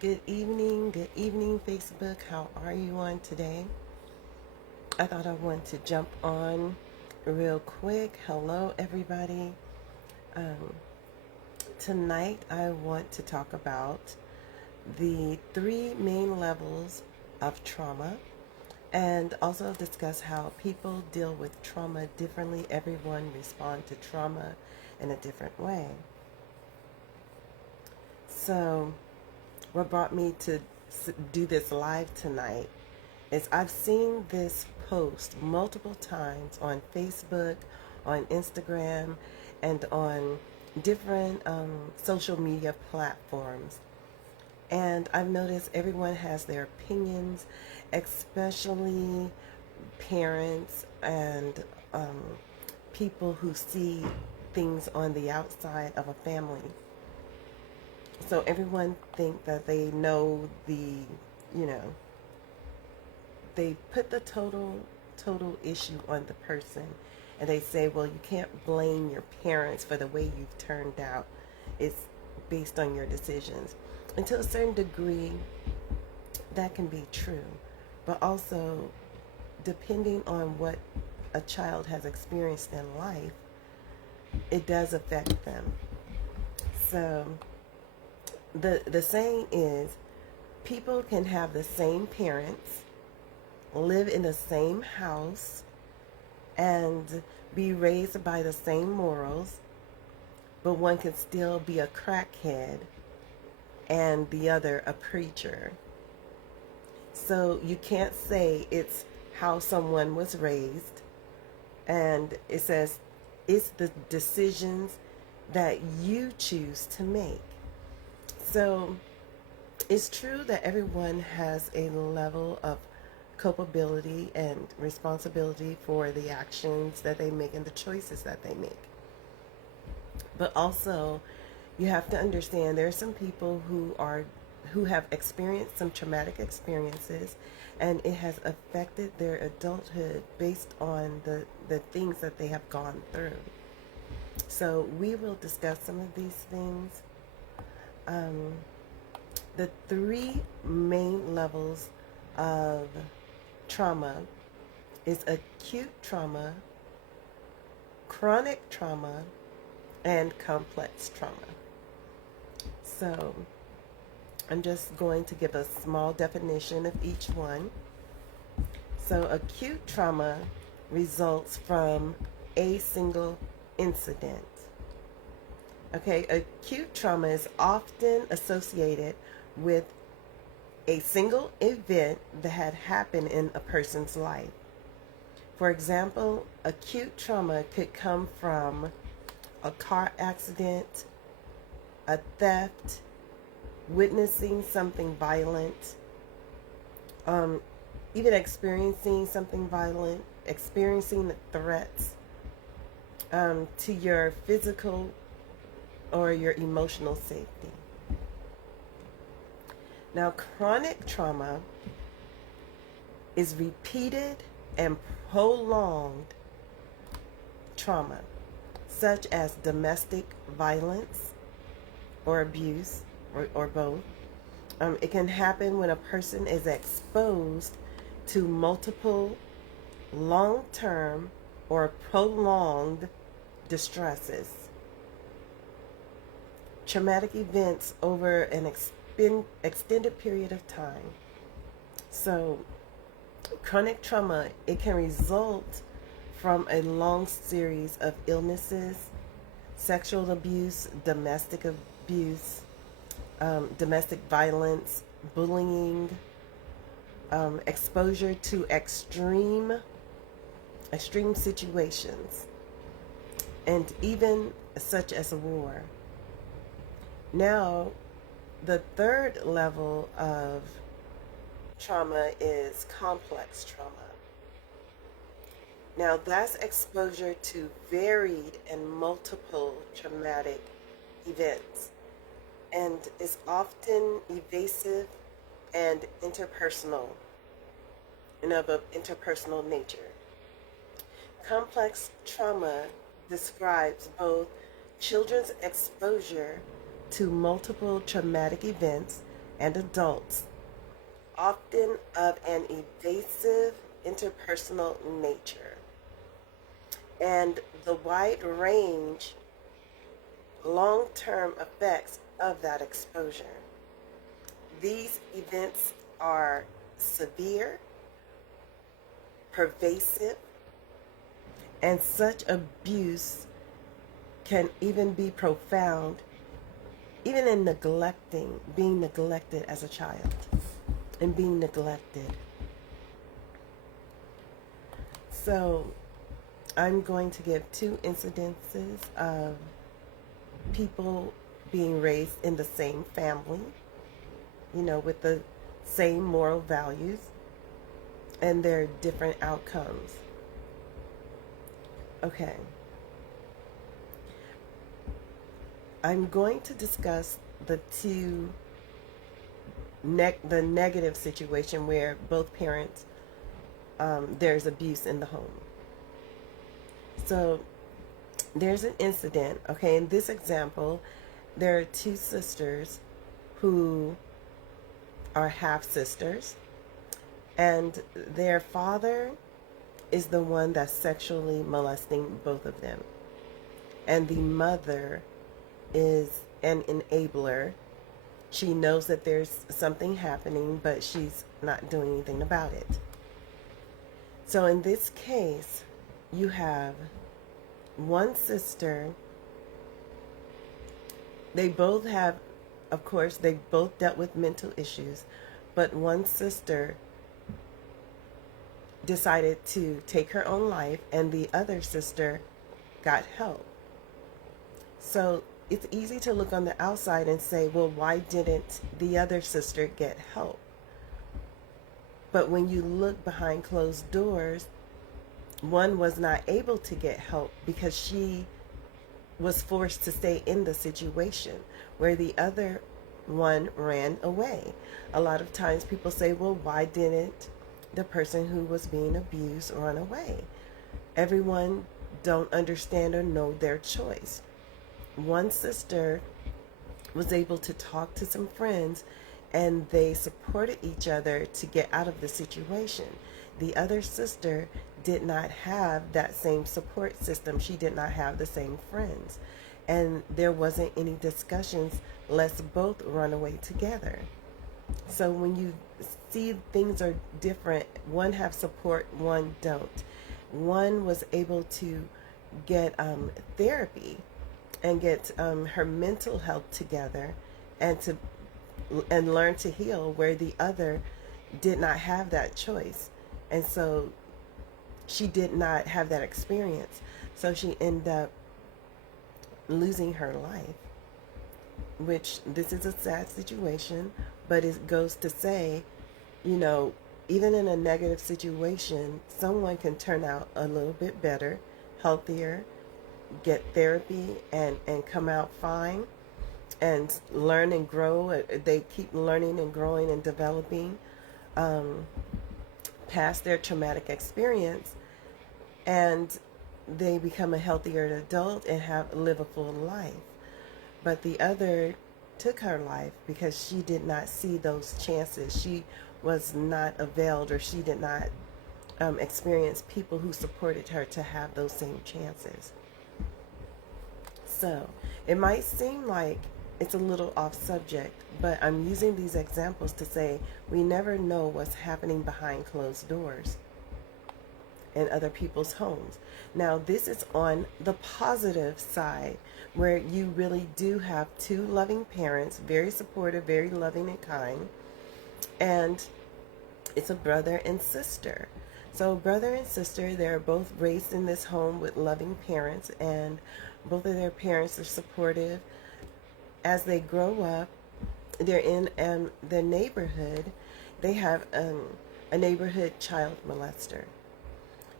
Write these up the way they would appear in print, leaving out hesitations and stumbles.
Good evening, Facebook. How are you on today? I thought I wanted to jump on real quick. Hello, everybody. Um, Tonight, I want to talk about the three main levels of trauma and also discuss how people deal with trauma differently. Everyone responds to trauma in a different way. So, what brought me to do this live tonight is I've seen this post multiple times on Facebook, on Instagram, and on different social media platforms. And I've noticed everyone has their opinions, especially parents and um, people who see things on the outside of a family. So everyone think that they know you know, they put the total issue on the person, and they say, well, you can't blame your parents for the way you've turned out. It's based on your decisions. And to a certain degree, that can be true. But also, depending on what a child has experienced in life, it does affect them. So the saying is, people can have the same parents, live in the same house, and be raised by the same morals, but one can still be a crackhead and the other a preacher. So you can't say it's how someone was raised, and it says it's the decisions that you choose to make. So it's true that everyone has a level of culpability and responsibility for the actions that they make and the choices that they make. But also, you have to understand there are some people who have experienced some traumatic experiences, and it has affected their adulthood based on the things that they have gone through. So we will discuss some of these things. Um, the three main levels of trauma is acute trauma, chronic trauma, and complex trauma. So I'm just going to give a small definition of each one. So acute trauma results from a single incident. Okay, acute trauma is often associated with a single event that had happened in a person's life. For example, acute trauma could come from a car accident, a theft, witnessing something violent, even experiencing something violent, experiencing the threats to your physical or your emotional safety. Now, chronic trauma is repeated and prolonged trauma, such as domestic violence or abuse, or both. It can happen when a person is exposed to multiple long-term or prolonged distresses. Traumatic events over an extended period of time. So, chronic trauma, it can result from a long series of illnesses, sexual abuse, domestic abuse, domestic violence, bullying, exposure to extreme situations, and even such as a war. Now, the third level of trauma is complex trauma. Now, that's exposure to varied and multiple traumatic events, and is often evasive and interpersonal, and of an interpersonal nature. Complex trauma describes both children's exposure to multiple traumatic events and adults, often of an evasive interpersonal nature, and the wide range long-term effects of that exposure. These events are severe, pervasive, and such abuse can even be profound, even in being neglected as a child, and being neglected. So I'm going to give two incidences of people being raised in the same family, with the same moral values, and their different outcomes. Okay. I'm going to discuss the negative situation where both parents, there's abuse in the home. So there's an incident, okay, in this example, there are two sisters who are half sisters, and their father is the one that's sexually molesting both of them. And the mother is an enabler. She knows that there's something happening, but she's not doing anything about it. So in this case, you have one sister. They both have, of course, they both dealt with mental issues, but one sister decided to take her own life, and the other sister got help. So it's easy to look on the outside and say, well, why didn't the other sister get help? But when you look behind closed doors, one was not able to get help because she was forced to stay in the situation, where the other one ran away. A lot of times people say, well, why didn't the person who was being abused run away? Everyone don't understand or know their choice. One sister was able to talk to some friends, and they supported each other to get out of the situation. The other sister did not have that same support system. She did not have the same friends. And there wasn't any discussions lest both run away together. So when you see things are different, one have support, one don't. One was able to get therapy and get her mental health together and learn to heal, where the other did not have that choice. And so she did not have that experience. So she ended up losing her life, which this is a sad situation, but it goes to say, even in a negative situation, someone can turn out a little bit better, healthier, get therapy, and come out fine and learn and grow. They keep learning and growing and developing past their traumatic experience, and they become a healthier adult and live a full life. But the other took her life because she did not see those chances. She was not availed, or she did not experience people who supported her to have those same chances. So it might seem like it's a little off subject, but I'm using these examples to say we never know what's happening behind closed doors in other people's homes. Now, this is on the positive side, where you really do have two loving parents, very supportive, very loving and kind, and it's a brother and sister. So brother and sister, they're both raised in this home with loving parents, and both of their parents are supportive. As they grow up, they're in their neighborhood. They have a neighborhood child molester.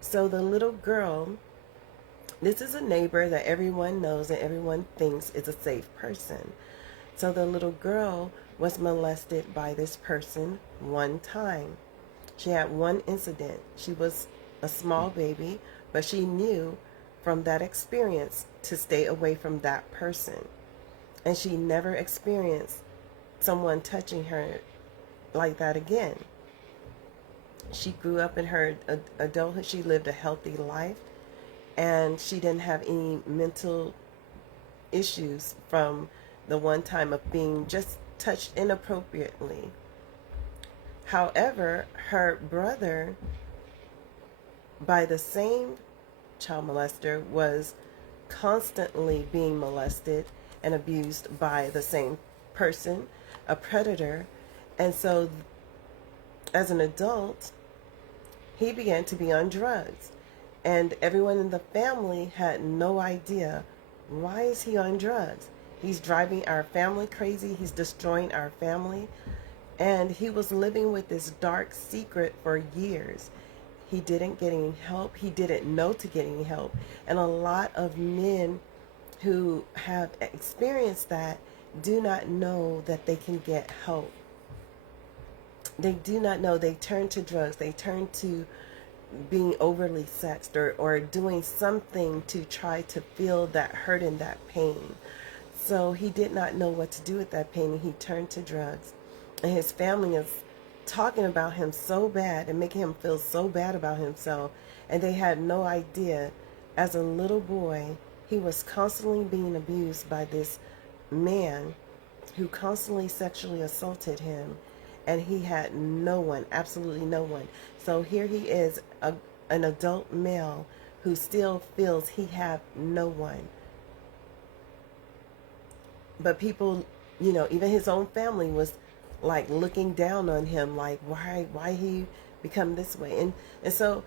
So the little girl, this is a neighbor that everyone knows and everyone thinks is a safe person. So the little girl was molested by this person one time. She had one incident. She was a small baby, but she knew from that experience to stay away from that person. And she never experienced someone touching her like that again. She grew up in her adulthood. She lived a healthy life, and she didn't have any mental issues from the one time of being just touched inappropriately. However, her brother, by the same child molester, was constantly being molested and abused by the same person, a predator. And so, as an adult, he began to be on drugs. And everyone in the family had no idea, why is he on drugs? He's driving our family crazy. He's destroying our family. And he was living with this dark secret for years. He didn't get any help. He didn't know to get any help. And a lot of men who have experienced that do not know that they can get help. They do not know. They turn to drugs. They turn to being overly sexed, or doing something to try to feel that hurt and that pain. So he did not know what to do with that pain, and he turned to drugs. And his family is talking about him so bad and making him feel so bad about himself. And they had no idea, as a little boy, he was constantly being abused by this man who constantly sexually assaulted him. And he had no one, absolutely no one. So here he is, an adult male who still feels he had no one. But people, even his own family was like looking down on him, like why he become this way. And so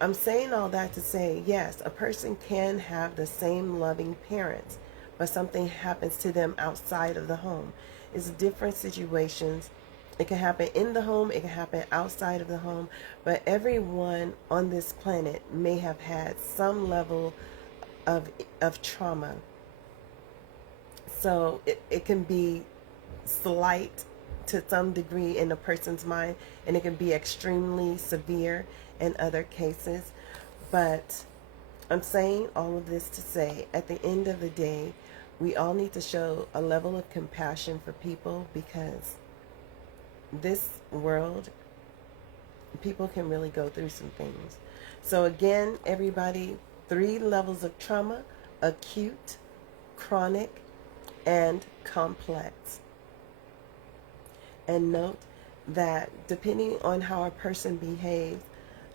I'm saying all that to say, yes, a person can have the same loving parents, but something happens to them outside of the home. It's different situations. It can happen in the home, it can happen outside of the home, but everyone on this planet may have had some level of trauma. So it can be slight to some degree in a person's mind, and it can be extremely severe in other cases. But I'm saying all of this to say, at the end of the day, we all need to show a level of compassion for people, because this world, people can really go through some things. So again, everybody, 3 levels of trauma: acute, chronic, and complex. And note that depending on how a person behaves,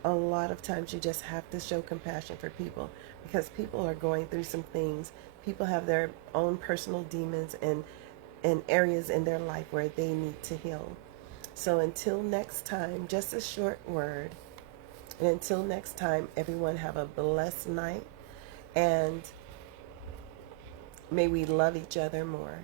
a lot of times you just have to show compassion for people, because people are going through some things. People have their own personal demons and areas in their life where they need to heal. So until next time, just a short word. And until next time, everyone have a blessed night. And may we love each other more.